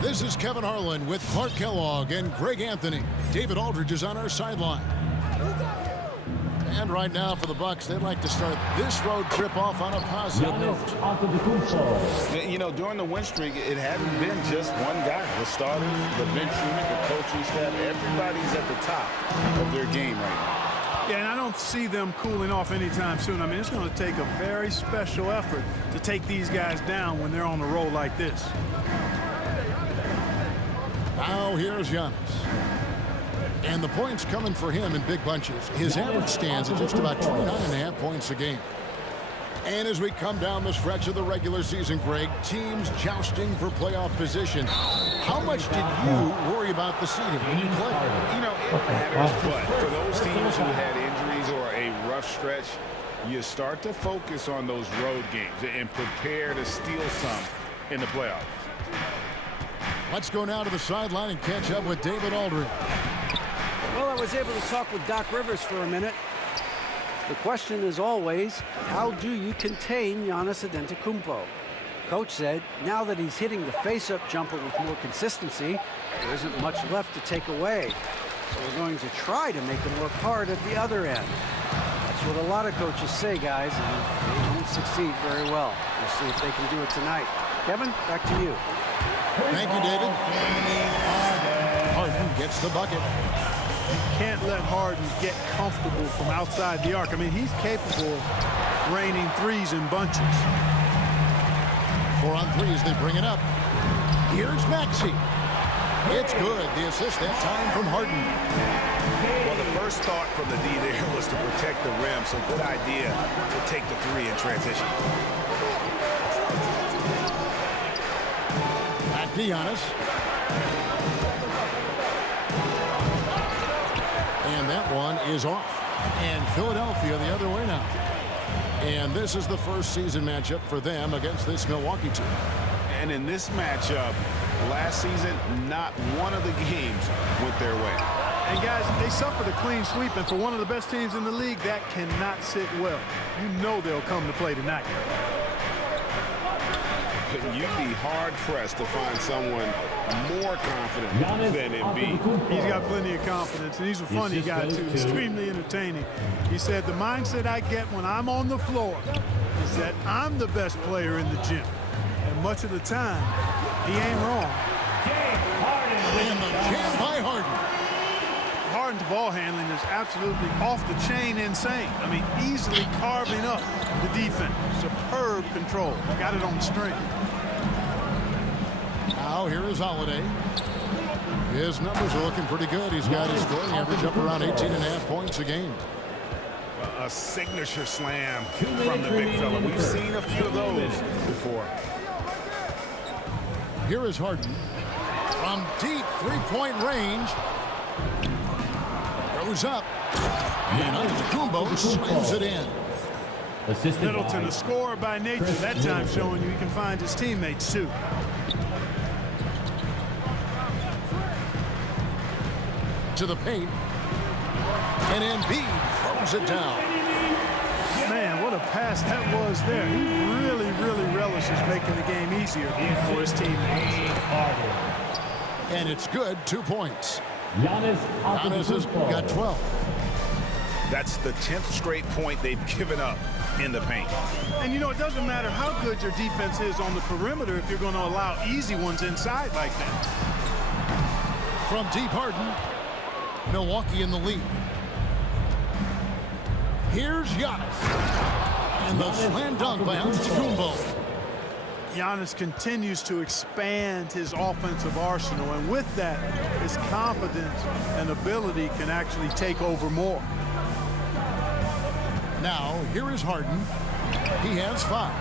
This is Kevin Harlan with Clark Kellogg and Greg Anthony. David Aldridge is on our sideline. And right now for the Bucks, they'd like to start this road trip off on a positive note. You know, during the win streak, it hadn't been just one guy. The starters, the bench unit, the coaching staff, everybody's at the top of their game right now. Yeah, and I don't see them cooling off anytime soon. I mean, it's going to take a very special effort to take these guys down when they're on a roll like this. Now here's Giannis. And the points coming for him in big bunches. His average stands at just about 29.5 points a game. And as we come down the stretch of the regular season, Greg, teams jousting for playoff position. How much did you worry about the seeding when you played? You know, it matters, but for those teams who had injuries or a rough stretch, you start to focus on those road games and prepare to steal some in the playoffs. Let's go now to the sideline and catch up with David Aldridge. Well, I was able to talk with Doc Rivers for a minute. The question is always, how do you contain Giannis Antetokounmpo? Coach said, now that he's hitting the face-up jumper with more consistency, there isn't much left to take away. So we're going to try to make him work hard at the other end. That's what a lot of coaches say, guys, and they won't succeed very well. We'll see if they can do it tonight. Kevin, back to you. Thank you, David. Harden gets the bucket. You can't let Harden get comfortable from outside the arc. I mean, he's capable of raining threes in bunches. 4 on 3 as they bring it up. Here's Maxey. It's good. The assist that time from Harden. Well, the first thought from the D there was to protect the rim, so good idea to take the 3 in transition. Back to Giannis. And that one is off. And Philadelphia the other way now. And this is the first season matchup for them against this Milwaukee team. And in this matchup, last season, not one of the games went their way. And guys, they suffered a clean sweep, and for one of the best teams in the league, that cannot sit well. You know they'll come to play tonight. You'd be hard-pressed to find someone more confident than Embiid. He's got plenty of confidence, and he's a funny guy, too. Extremely entertaining. He said, the mindset I get when I'm on the floor is that I'm the best player in the gym. And much of the time, he ain't wrong. And the jam by Harden. Harden's ball handling is absolutely off the chain insane. I mean, easily carving up the defense. Superb control. Got it on the string. Now here is Holiday. His numbers are looking pretty good. He's got his scoring average up around 18.5 points a game. A signature slam from the big fella. We've seen a few of those before. Here is Harden. From deep three-point range. Goes up. And Antetokounmpo slams it in. Middleton, a scorer by nature, that time showing you he can find his teammates, too. To the paint. And Embiid throws it down. Man, what a pass that was there. He really, really relishes making the game easier for his teammates. And it's good, 2 points. Giannis has got 12. That's the 10th straight point they've given up in the paint. And, you know, it doesn't matter how good your defense is on the perimeter if you're going to allow easy ones inside like that. From deep, Harden. Milwaukee in the lead. Here's Giannis. And the slam dunk by Antetokounmpo. Giannis continues to expand his offensive arsenal, and with that, his confidence and ability can actually take over more. Now, here is Harden. He has 5.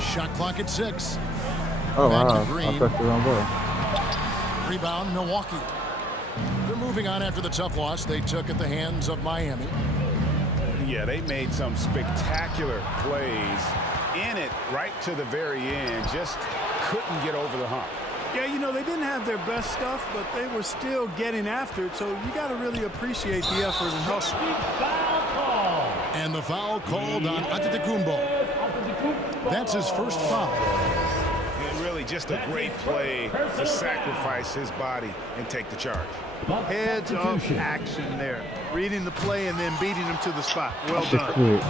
Shot clock at 6. Oh, Back wow. to Green. I pressed the wrong button. Rebound, Milwaukee. They're moving on after the tough loss they took at the hands of Miami. Yeah, they made some spectacular plays in it right to the very end. Just couldn't get over the hump. Yeah, you know, they didn't have their best stuff, but they were still getting after it, so you got to really appreciate the effort and hustle. Foul call. And the foul called on Antetokounmpo. That's his first foul. And really just a great play to sacrifice his body and take the charge. Heads up action there. Reading the play and then beating him to the spot. Well done.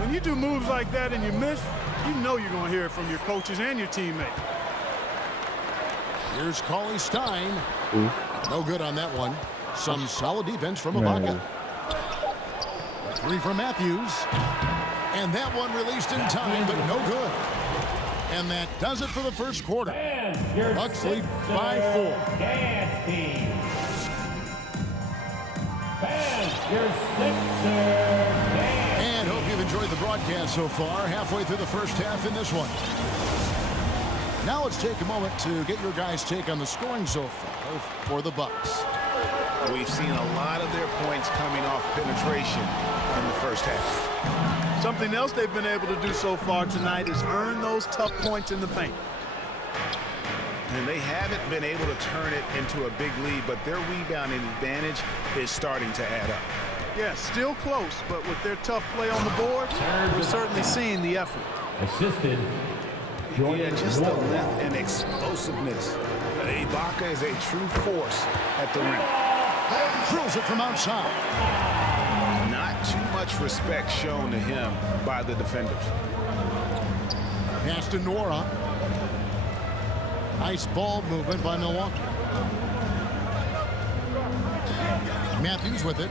When you do moves like that and you miss, you know you're going to hear it from your coaches and your teammates. Here's Cauley Stein. No good on that one. Some solid defense from Ibaka. Three from Matthews. And that one released in time, but no good. And that does it for the first quarter. Bucks lead by 4. And hope you've enjoyed the broadcast so far. Halfway through the first half in this one. Now let's take a moment to get your guys' take on the scoring so far for the Bucks. We've seen a lot of their points coming off penetration in the first half. Something else they've been able to do so far tonight is earn those tough points in the paint. And they haven't been able to turn it into a big lead, but their rebounding advantage is starting to add up. Yeah, still close, but with their tough play on the board, we're certainly seeing the effort. Assisted. Yeah, just the length and explosiveness. Ibaka is a true force at the rim. Drills it from outside. Not too much respect shown to him by the defenders. Pass to Nora. Nice ball movement by Milwaukee. Matthews with it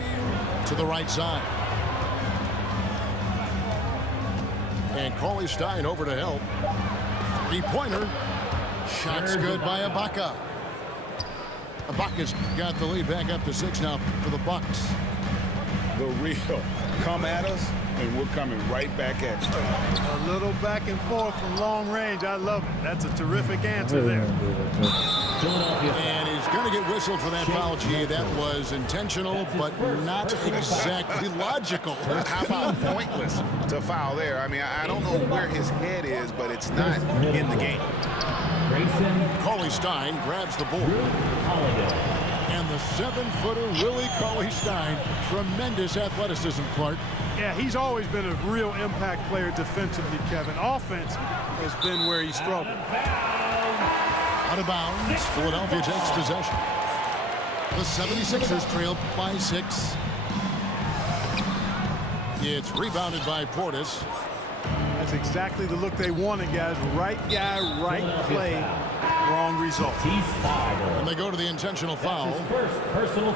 to the right side. And Cauley Stein over to help. Three-pointer. Shots good by Ibaka. Ibaka's got the lead back up to 6 now for the Bucks. The real come at us, and we're coming right back at you. A little back and forth from long range. I love it. That's a terrific answer there. And he's going to get whistled for that foul, G. That was intentional, but not exactly logical. How about pointless to foul there? I mean, I don't know where his head is, but it's not in the game. Cauley Stein grabs the board. And the 7-footer Willie Cauley Stein. Tremendous athleticism, Clark. Yeah, he's always been a real impact player defensively, Kevin. Offense has been where he struggled. Out of bounds. Philadelphia takes possession. The 76ers trail by 6. It's rebounded by Portis. That's exactly the look they wanted, guys. Right guy, right play, wrong result. And they go to the intentional foul.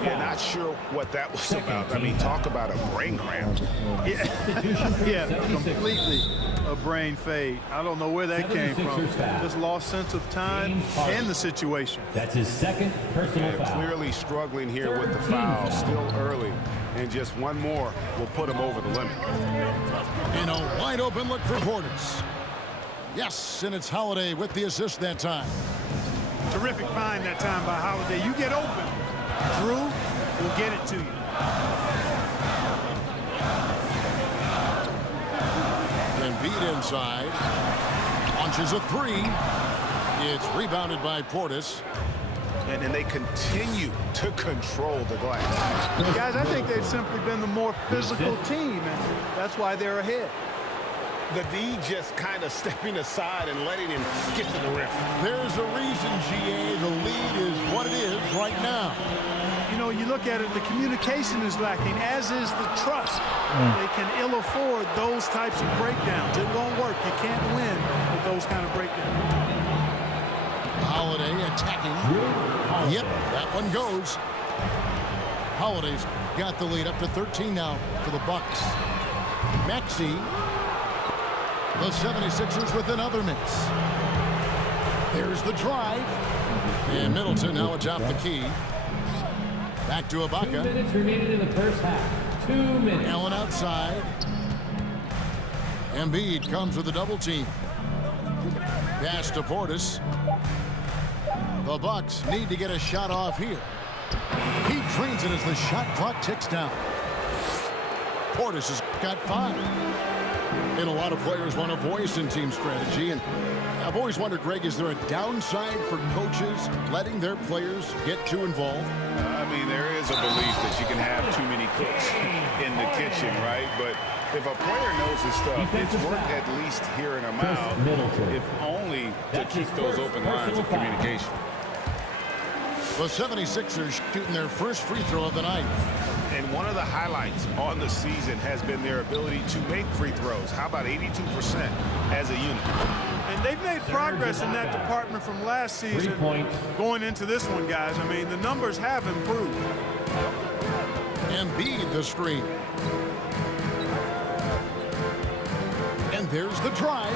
Yeah, not sure what that was about. I mean, talk about a brain cramp. Yeah, completely a brain fade. I don't know where that came from. Just lost sense of time and the situation. That's his second personal foul. Clearly struggling here with the foul. Still early. And just one more will put him over the limit. And a wide open look for Portis. Yes, and it's Holiday with the assist that time. Terrific find that time by Holiday. You get open. Drew will get it to you. And beat inside. Launches a 3. It's rebounded by Portis. And then they continue to control the glass. Guys, I think they've simply been the more physical team, and that's why they're ahead. The D just kind of stepping aside and letting him get to the rim. There's a reason, GA, the lead is what it is right now. You know, you look at it, the communication is lacking, as is the trust. They can ill afford those types of breakdowns. It won't work. You can't win with those kind of breakdowns. Holiday attacking. Yep, that one goes. Holiday's got the lead up to 13 now for the Bucks. Maxey. The 76ers with another miss. There's the drive. And Middleton now atop the key. Back to Ibaka. 2 minutes remaining in the first half. 2 minutes. Allen outside. Embiid comes with a double team. Pass to Portis. The Bucks need to get a shot off here. He drains it as the shot clock ticks down. Portis has got 5. And a lot of players want a voice in team strategy. And I've always wondered, Greg, is there a downside for coaches letting their players get too involved? I mean, there is a belief that you can have too many cooks in the kitchen, right? But if a player knows his stuff, it's worked at least hearing them out, if only to keep those open lines of communication. The 76ers shooting their first free throw of the night. And one of the highlights on the season has been their ability to make free throws. How about 82% as a unit? And they've made progress in that department from last season going into this one, guys. I mean, the numbers have improved. Embiid the screen. And there's the drive.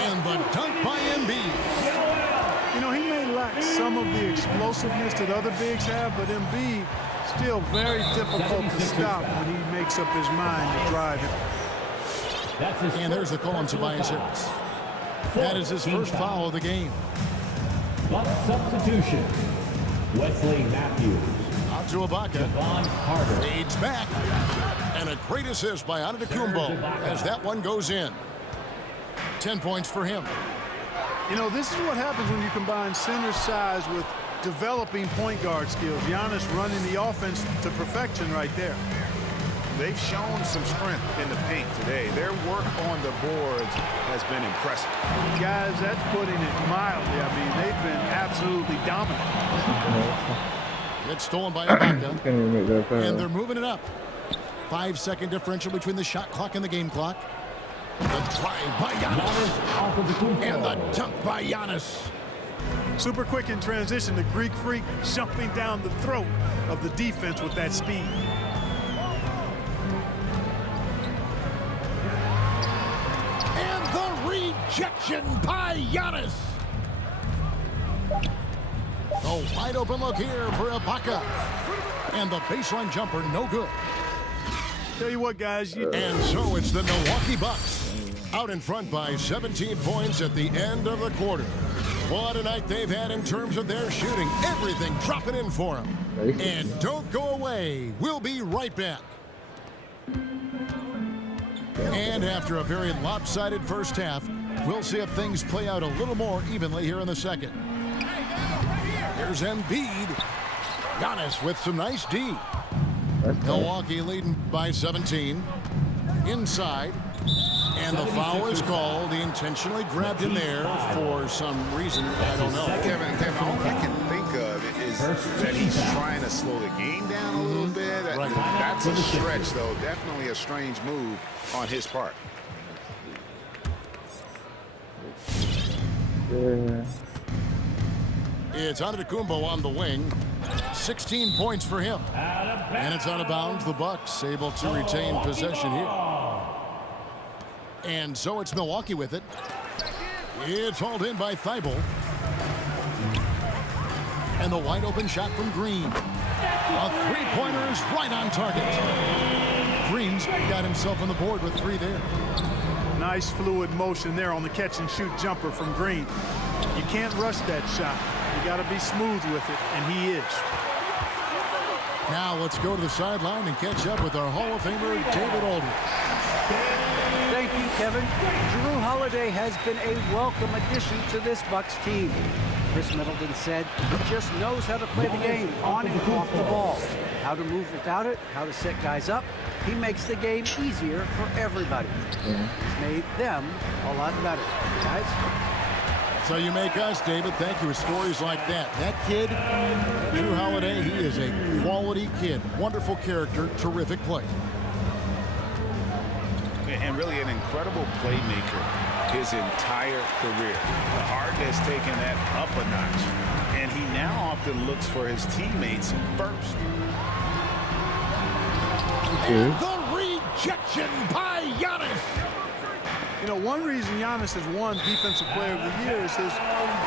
And the dunk by Embiid. You know, he may lack some of the explosiveness that other bigs have, but Embiid still very difficult to stop when he makes up his mind to drive it. And there's the call on Tobias Harris. That is his first foul of the game. Bucks substitution. Wesley Matthews. Out to Ibaka. Fades back. And a great assist by Antetokounmpo as that one goes in. 10 points for him. You know, this is what happens when you combine center size with developing point guard skills. Giannis running the offense to perfection right there. They've shown some strength in the paint today. Their work on the boards has been impressive. Guys, that's putting it mildly. I mean, they've been absolutely dominant. It's stolen by Ibaka. And they're moving it up. 5-second differential between the shot clock and the game clock. The drive by Giannis. And the dunk by Giannis. Super quick in transition. The Greek freak jumping down the throat of the defense with that speed. And the rejection by Giannis. A wide open look here for Ibaka. And the baseline jumper, no good. Tell you what, guys. And so it's the Milwaukee Bucks out in front by 17 points at the end of the quarter. What a night they've had in terms of their shooting. Everything dropping in for them. And don't go away. We'll be right back. And after a very lopsided first half, we'll see if things play out a little more evenly here in the second. Here's Embiid. Giannis with some nice D. Milwaukee leading by 17. Inside. And the foul is called. He intentionally grabbed him there for some reason. I don't know. Kevin, all I can think of is that he's trying to slow the game down a little bit. Right. That's a stretch, though. Definitely a strange move on his part. It's Antetokounmpo on the wing. 16 points for him. And it's out of bounds. The Bucks able to retain possession here. And so it's Milwaukee with it. It's hauled in by Thibault. And the wide open shot from Green. A three-pointer is right on target. Green's got himself on the board with 3 there. Nice fluid motion there on the catch and shoot jumper from Green. You can't rush that shot. You got to be smooth with it, and he is. Now let's go to the sideline and catch up with our Hall of Famer, David Aldridge. Thank you, Kevin. Jrue Holiday has been a welcome addition to this Bucks team. Chris Middleton said he just knows how to play the game on and off the ball. How to move without it, how to set guys up. He makes the game easier for everybody. He's made them a lot better. Guys? So you make us, David. Thank you for stories like that. That kid, Jrue Holiday, he is a quality kid. Wonderful character, terrific play. And really an incredible playmaker his entire career. The heart has taken that up a notch. And he now often looks for his teammates first. And the rejection by Giannis. You know, one reason Giannis has won Defensive Player of the Year is his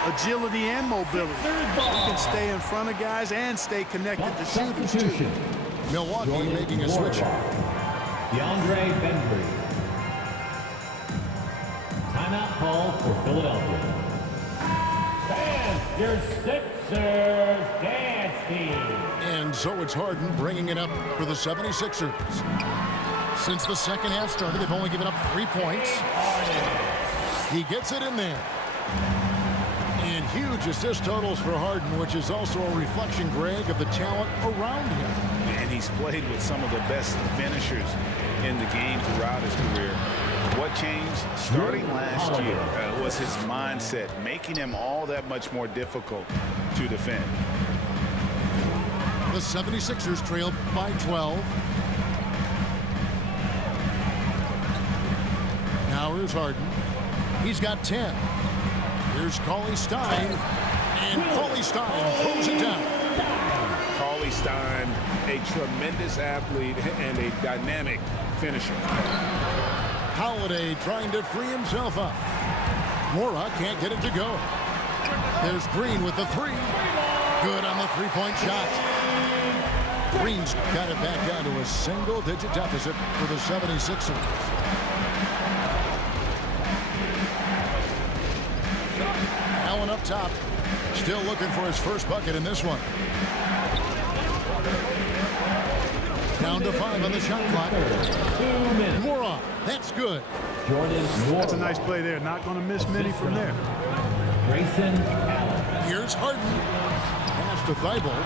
agility and mobility. He can stay in front of guys and stay connected to shooters, too. Milwaukee making a switch. DeAndre Bembry. Timeout call for Philadelphia. And your Sixers dance team. And so it's Harden bringing it up for the 76ers. Since the second half started, they've only given up 3 points. He gets it in there. And huge assist totals for Harden, which is also a reflection, Greg, of the talent around him. And he's played with some of the best finishers in the game throughout his career. What changed starting last year was his mindset, making him all that much more difficult to defend. The 76ers trail by 12. Now here's Harden. He's got 10. Here's Cauley Stein. And Cauley Stein throws it down. Cauley Stein, a tremendous athlete and a dynamic finisher. Holiday trying to free himself up. Mora can't get it to go. There's Green with the 3. Good on the three-point shot. Green's got it back down to a single-digit deficit for the 76ers. Allen up top. Still looking for his first bucket in this one. Down to 5 on the shot clock. Mora. That's good. That's a nice play there. Not going to miss many from there. Here's Harden. Pass to Thibault.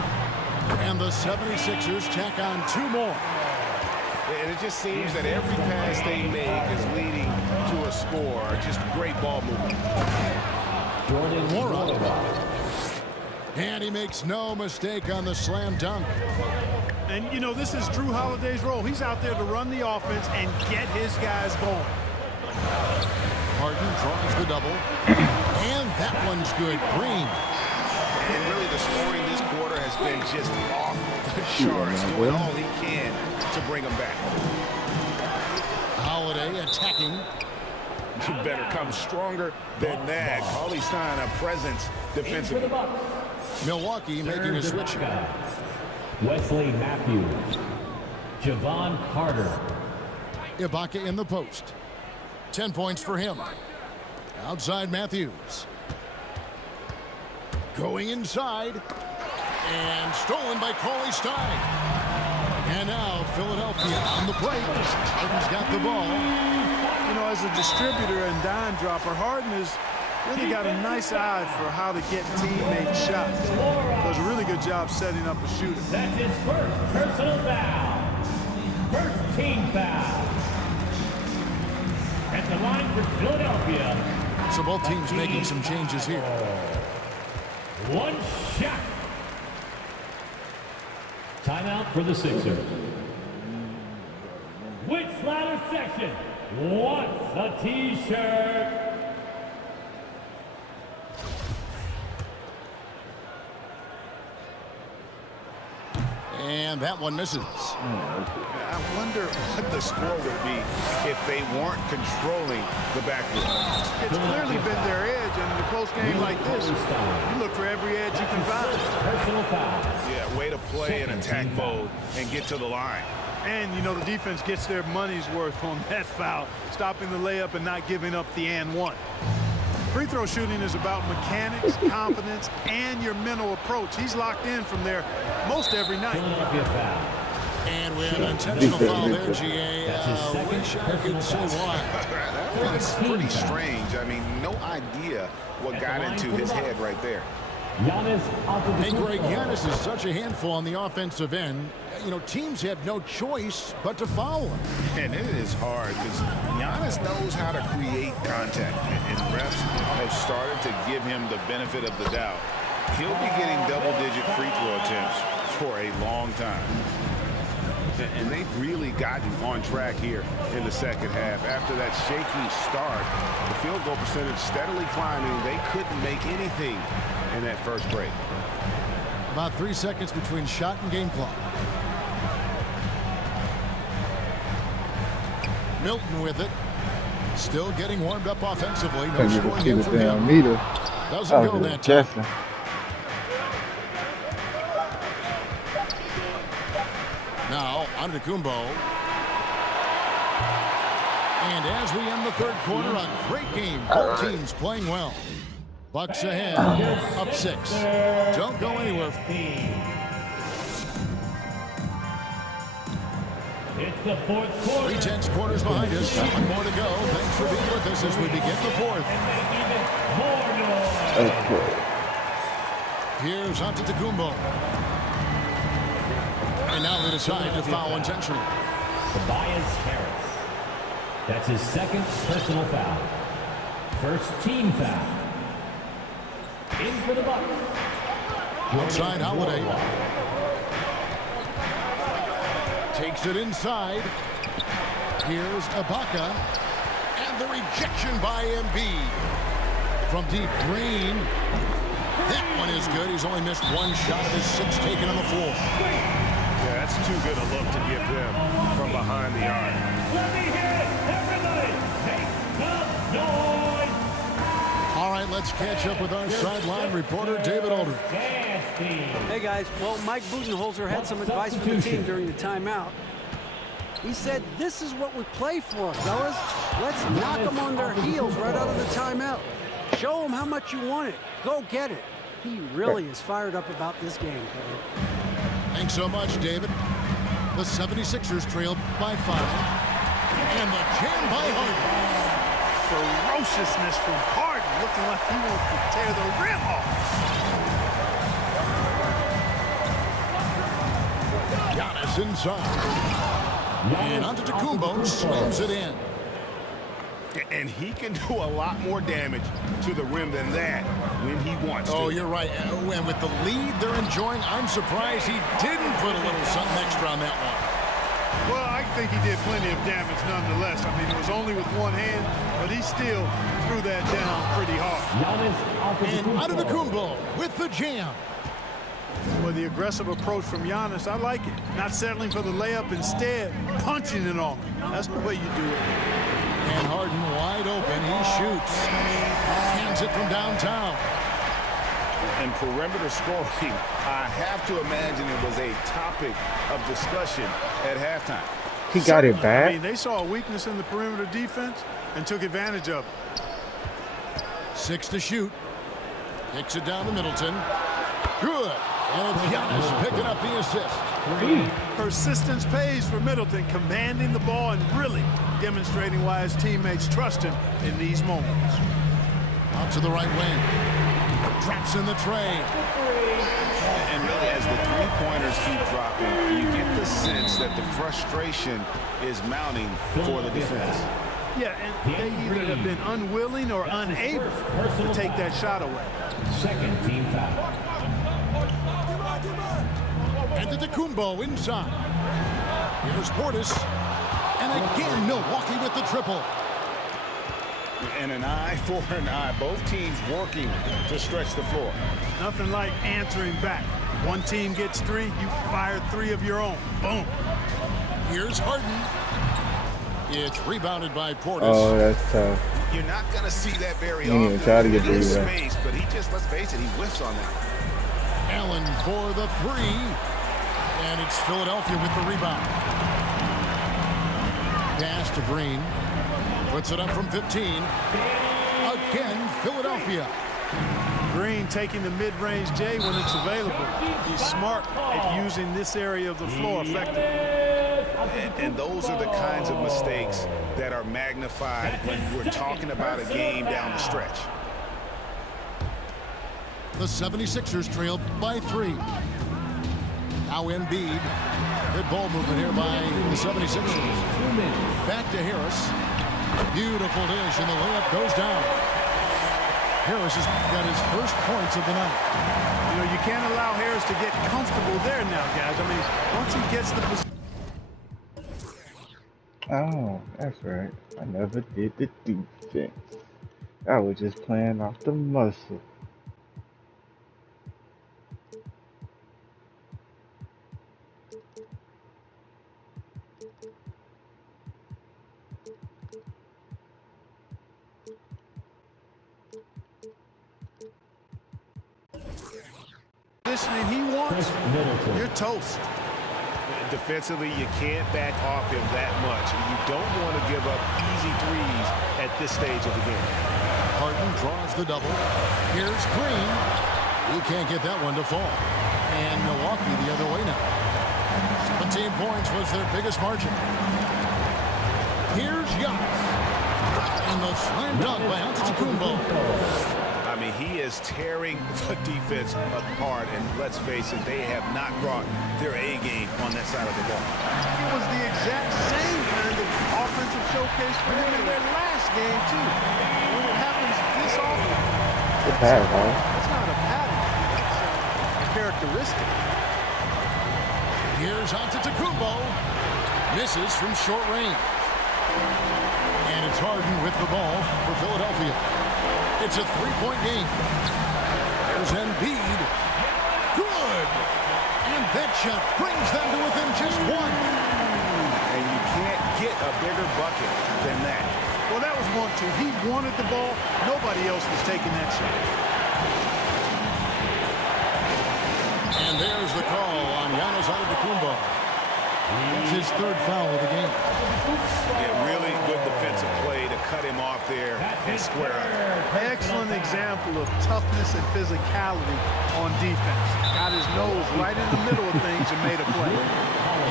And the 76ers tack on 2 more. And it just seems that every pass they make is leading to a score. Just great ball movement. Mora. And he makes no mistake on the slam dunk. And, you know, this is Drew Holiday's role. He's out there to run the offense and get his guys going. Harden draws the double. And that one's good. Green. And really the scoring this quarter has been just off the charts. Doing all he can to bring them back. Holiday attacking. You better come stronger than that. Cauley Stein, a presence defensively. Milwaukee making a switch here. Wesley Matthews. Javon Carter. Ibaka in the post. 10 points for him. Outside Matthews. Going inside. And stolen by Cauley Stein. And now Philadelphia on the break. Harden's got the ball. You know, as a distributor and dime dropper, Harden has really got a nice eye for how to get teammate shots. Does a really good job setting up a shooter. That's his first personal foul. First team foul. At the line for Philadelphia. So both teams making some changes here. One shot. Timeout for the Sixers. Which ladder section wants a T-shirt? And that one misses. I wonder what the score would be if they weren't controlling the backcourt. It's clearly been their edge, and in a close game like this, you look for every edge you can find. Personal foul. Yeah, way to play in attack mode and get to the line. And, you know, the defense gets their money's worth on that foul, stopping the layup and not giving up the and one. Free throw shooting is about mechanics, confidence, and your mental approach. He's locked in from there most every night. And we have an intentional foul there, GA. Wish I could say why. That's pretty strange. I mean, no idea what got into his head right there. Hey, Greg, Giannis is such a handful on the offensive end. You know, teams have no choice but to foul him. And it is hard because Giannis knows how to create contact. And refs have started to give him the benefit of the doubt. He'll be getting double-digit free throw attempts for a long time. And they've really gotten on track here in the second half. After that shaky start, the field goal percentage steadily climbing. They couldn't make anything in that first break. About 3 seconds between shot and game clock. Milton with it. Still getting warmed up offensively. No scoring in from him. Doesn't go that time. Now, Antetokounmpo. And as we end the third quarter, a great game. Both teams playing well. Bucks ahead, up 6. Don't go anywhere. It's the fourth quarter. 3/10 quarters behind us. One more to go. Thanks for being with us as we begin the fourth. And make even more noise. Here's Antetokounmpo. And now they decide to foul intentionally. Tobias Harris. That's his second personal foul. First team foul. In for the Bucks. Outside Holiday. Takes it inside. Here's Ibaka. And the rejection by Embiid. From deep, Green. That one is good. He's only missed one shot of his 6 taken on the floor. Yeah, that's too good a look to give them from behind the arc. Let me hear it. Everybody, make some noise. All right, let's catch up with our sideline reporter, David Aldridge. Hey, guys. Well, Mike Budenholzer had some advice for the team during the timeout. He said, this is what we play for, fellas. Let's knock them on their heels right out of the timeout. Show them how much you want it. Go get it. He really is fired up about this game, Kevin. Thanks so much, David. The 76ers trailed by 5. And the jam by Harden. Ferociousness from Harden, looking like he wants to tear the rim off. Giannis inside. And Antetokounmpo slams it in. And he can do a lot more damage to the rim than that when he wants to. Oh, you're right. And with the lead they're enjoying, I'm surprised he didn't put a little something extra on that one. Well, I think he did plenty of damage nonetheless. I mean, it was only with one hand, but he still threw that down pretty hard. And Antetokounmpo with the jam. Well, the aggressive approach from Giannis, I like it. Not settling for the layup, instead punching it on. That's the way you do it. And Harden wide open. He shoots. Hands it from downtown. And perimeter scoring, I have to imagine it was a topic of discussion at halftime. He got it I back. mean, they saw a weakness in the perimeter defense and took advantage of it. 6 to shoot. Kicks it down to Middleton. Good. And it's Giannis picking up the assist. Persistence pays for Middleton, commanding the ball and really demonstrating why his teammates trust him in these moments. Out to the right wing. Drops in the tray. And really, as the three-pointers keep dropping, you get the sense that the frustration is mounting for the defense. Yeah, and they either have been unwilling or unable to take that shot away. Second team foul. Antetokounmpo inside. Here's Portis. And again, Milwaukee with the triple. And an eye for an eye. Both teams working to stretch the floor. Nothing like answering back. One team gets 3, you fire 3 of your own. Boom. Here's Harden. It's rebounded by Portis. Oh, that's tough. You're not going to see that very He didn't often. even try to get the in rebound. space, but he just, let's face it, he whiffs on that. Allen for the 3. And it's Philadelphia with the rebound. Pass to Green. Puts it up from 15. Again, Philadelphia. Green taking the mid-range J when it's available. He's smart at using this area of the floor effectively. And those are the kinds of mistakes that are magnified when we're talking about a game down the stretch. The 76ers trailed by 3. Now Embiid. Good ball movement here by the 76ers. Back to Harris. Beautiful dish, and the layup goes down. Harris has got his first points of the night. You know, you can't allow Harris to get comfortable there now, guys. I mean, once he gets the position. Oh, that's right. I never did the defense. I was just playing off the muscle. He wants, you're toast. Defensively, you can't back off him that much. You don't want to give up easy threes at this stage of the game. Harden draws the double. Here's Green. He can't get that one to fall. And Milwaukee the other way now. 17 points was their biggest margin. Here's Giannis. And the slam dunk by Antetokounmpo. I mean, he is tearing the defense apart, and let's face it, they have not brought their A game on that side of the ball. It was the exact same kind of offensive showcase for him in their last game, too. When it happens this often, It's bad, huh? it's not a pattern. It's a characteristic. Here's Antetokounmpo. Misses from short range. And it's Harden with the ball for Philadelphia. It's a three-point game. There's Embiid. Good! And that shot brings them to within just one. And you can't get a bigger bucket than that. Well, that was 1-2. He wanted the ball. Nobody else was taking that shot. And there's the call on Giannis Antetokounmpo. That's his third foul of the game. Yeah, really good defensive play to cut him off there and square up. Excellent example of toughness and physicality on defense. Got his nose right in the middle of things and made a play.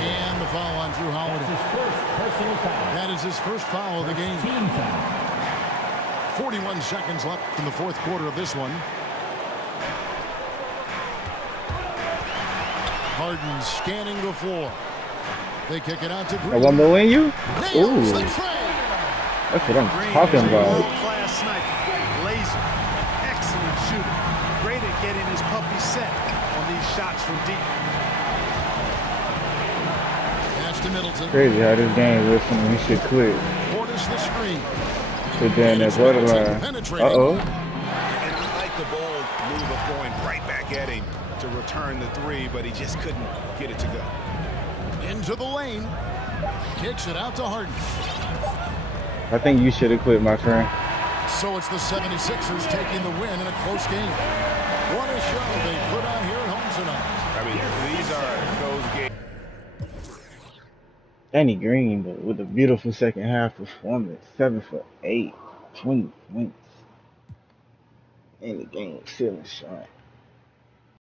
And the foul on Drew Holiday. That is his first foul of the game. 41 seconds left in the fourth quarter of this one. Harden scanning the floor. They kick it out to Green. One more in you? Nails Ooh. the tray. That's what I'm talking about. World-class sniper, laser, excellent shooter, great at getting his puppy set on these shots from deep. Pass to Middleton. Crazy how this game looks when we should quit. Portis the screen. Sit down that borderline. Uh-oh. And I like the bold move of going right back at him to return the three, but he just couldn't get it to go. Into the lane. Kicks it out to Harden. I think you should have quit, my friend. So it's the 76ers taking the win in a close game. What a show they put on here at home tonight. I mean, these are those games. Danny Green, but with a beautiful second half performance. 7 for 8, 20 points. And the game was still short.